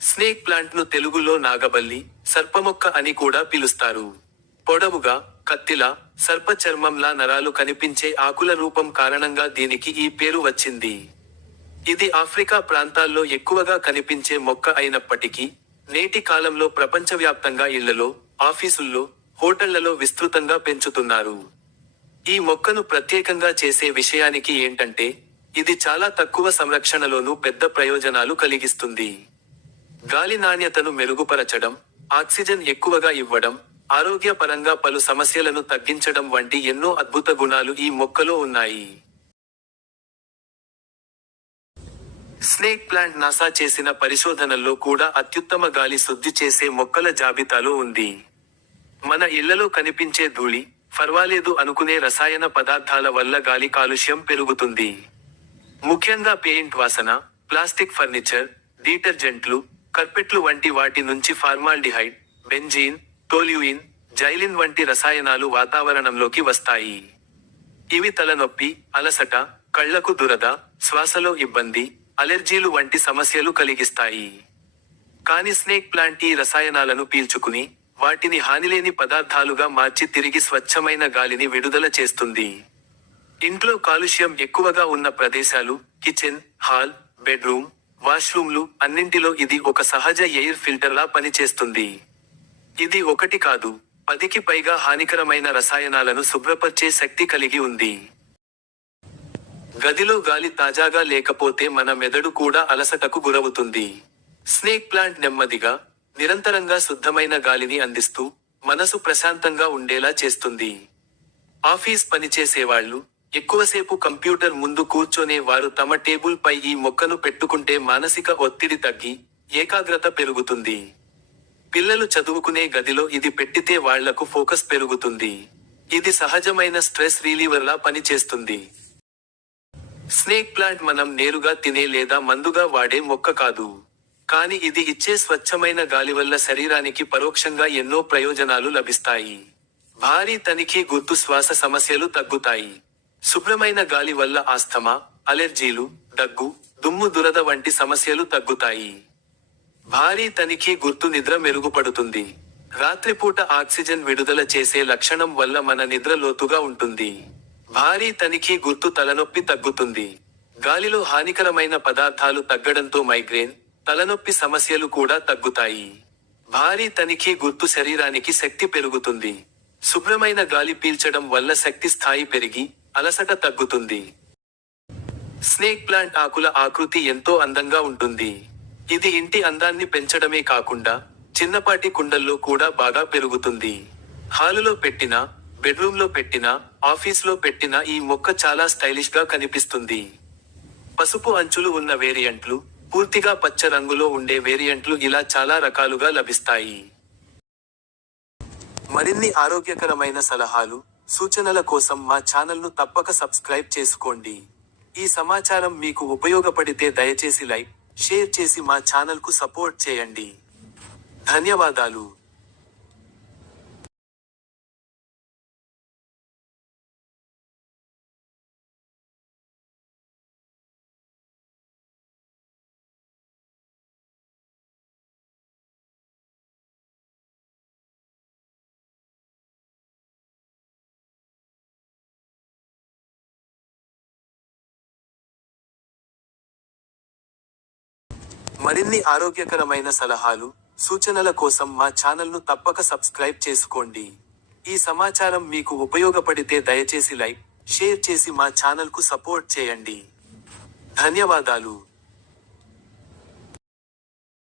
Snake ప్లాంట్ను తెలుగులో నాగబల్లి సర్పమొక్క అని కూడా పిలుస్తారు. పొడవుగా కత్తిలా సర్ప చర్మంలా నరాలు కనిపించే ఆకుల రూపం కారణంగా దీనికి ఈ పేరు వచ్చింది. ఇది ఆఫ్రికా ప్రాంతాల్లో ఎక్కువగా కనిపించే మొక్క అయినప్పటికీ నేటి కాలంలో ప్రపంచవ్యాప్తంగా ఇళ్ళలో ఆఫీసుల్లో హోటళ్ళలో విస్తృతంగా పెంచుతున్నారు. ఈ మొక్కను ప్రత్యేకంగా చేసే విషయానికి ఏంటంటే ఇది చాలా తక్కువ సంరక్షణలోనూ పెద్ద ప్రయోజనాలు కలిగిస్తుంది. గాలి నాణ్యతను మెరుగుపరచడం ఆక్సిజన్ ఎక్కువగా ఇవ్వడం ఆరోగ్యపరంగా పలు సమస్యలను తగ్గించడం వంటి ఎన్నో అద్భుత గుణాలు ఈ మొక్కలో ఉన్నాయి. స్నేక్ ప్లాంట్ నాసా చేసిన పరిశోధనల్లో కూడా అత్యుత్తమ గాలి శుద్ధి చేసే మొక్కల జాబితాలో ఉంది. మన ఇళ్ళలో కనిపించే ధూళి ఫర్వాలేదు అనుకునే రసాయన పదార్థాల వల్ల గాలి కాలుష్యం పెరుగుతుంది. ముఖ్యంగా పెయింట్ వాసన ప్లాస్టిక్ ఫర్నిచర్ డీటర్జెంట్లు కర్పెట్లు వంటి వాటి నుంచి ఫార్మాల్డిహైడ్ బెంజీన్ టోల్యూయిన్ జైలిన్ వంటి రసాయనాలు వాతావరణంలోకి వస్తాయి. ఇవి తలనొప్పి అలసట కళ్ళకు దురద శ్వాసలో ఇబ్బంది అలెర్జీలు వంటి సమస్యలు కలిగిస్తాయి. కానీ స్నేక్ ప్లాంట్ ఈ రసాయనాలను పీల్చుకుని వాటిని హానిలేని పదార్థాలుగా మార్చి తిరిగి స్వచ్ఛమైన గాలిని విడుదల చేస్తుంది. ఇంట్లో కాలుష్యం ఎక్కువగా ఉన్న ప్రదేశాలు కిచెన్ హాల్ బెడ్రూమ్ వాష్రూమ్లు అన్నింటిలో ఇది ఒక సహజ ఎయిర్ ఫిల్టర్లా పనిచేస్తుంది. ఇది ఒకటి కాదు పదికి పైగా హానికరమైన రసాయనాలను శుభ్రపరిచే శక్తి కలిగి ఉంది. గదిలో గాలి తాజాగా లేకపోతే మన మెదడు కూడా అలసటకు గురవుతుంది. స్నేక్ ప్లాంట్ నెమ్మదిగా నిరంతరంగా శుద్ధమైన గాలిని అందిస్తూ మనసు ప్రశాంతంగా ఉండేలా చేస్తుంది. ఆఫీస్ పనిచేసేవాళ్ళు ఎక్కువసేపు కంప్యూటర్ ముందు కూర్చొనే వారు తమ టేబుల్ పై ఈ మొక్కను పెట్టుకుంటే మానసిక ఒత్తిడి తగ్గి ఏకాగ్రత పెరుగుతుంది. పిల్లలు చదువుకునే గదిలో ఇది పెట్టితే వాళ్ళకు ఫోకస్ పెరుగుతుంది. ఇది సహజమైన స్ట్రెస్ రిలీవర్లా పనిచేస్తుంది. స్నేక్ ప్లాంట్ మనం నేరుగా తినే లేదా మందుగా వాడే మొక్క కాదు. కానీ ఇది ఇచ్చే స్వచ్ఛమైన గాలి వల్ల శరీరానికి పరోక్షంగా ఎన్నో ప్రయోజనాలు లభిస్తాయి. భారీ తనిఖీ గుర్తు శ్వాస సమస్యలు తగ్గుతాయి. శుభ్రమైన గాలి వల్ల ఆస్తమా అలెర్జీలు దగ్గు దుమ్ము దురద వంటి సమస్యలు తగ్గుతాయి. భారీ తనిఖీ గుర్తు నిద్ర మెరుగుపడుతుంది. రాత్రిపూట ఆక్సిజన్ విడుదల చేసే లక్షణం వల్ల మన నిద్ర లోతుగా ఉంటుంది. భారీ తనిఖీ గుర్తు తలనొప్పి తగ్గుతుంది. గాలిలో హానికరమైన పదార్థాలు తగ్గడంతో మైగ్రేన్ తలనొప్పి సమస్యలు కూడా తగ్గుతాయి. భారీ తనిఖీ గుర్తు శరీరానికి శక్తి పెరుగుతుంది. శుభ్రమైన గాలి పీల్చడం వల్ల శక్తి స్థాయి పెరిగి అలసట తగ్గుతుంది. స్నేక్ ప్లాంట్ ఆకుల ఆకృతి ఎంతో అందంగా ఉంటుంది. ఇది ఇంటి అందాన్ని పెంచడమే కాకుండా చిన్నపాటి కుండల్లో కూడా బాగా పెరుగుతుంది. హాలులో పెట్టిన బెడ్రూమ్లో పెట్టిన ఆఫీస్లో పెట్టిన ఈ మొక్క చాలా స్టైలిష్గా కనిపిస్తుంది. పసుపు అంచులు ఉన్న వేరియంట్లు పూర్తిగా పచ్చ రంగులో ఉండే వేరియంట్లు ఇలా చాలా రకాలుగా లభిస్తాయి. మరిన్ని ఆరోగ్యకరమైన సలహాలు సూచనల కోసం మా ఛానల్ను తప్పక సబ్స్క్రైబ్ చేసుకోండి. ఈ సమాచారం మీకు ఉపయోగపడితే దయచేసి లైక్ షేర్ చేసి మా ఛానల్కు సపోర్ట్ చేయండి. ధన్యవాదాలు. మరిన్ని ఆరోగ్యకరమైన సలహాలు సూచనల కోసం మా ఛానల్ను తప్పక సబ్స్క్రైబ్ చేసుకోండి. ఈ సమాచారం మీకు ఉపయోగపడితే దయచేసి లైక్ షేర్ చేసి మా ఛానల్కు సపోర్ట్ చేయండి. ధన్యవాదాలు.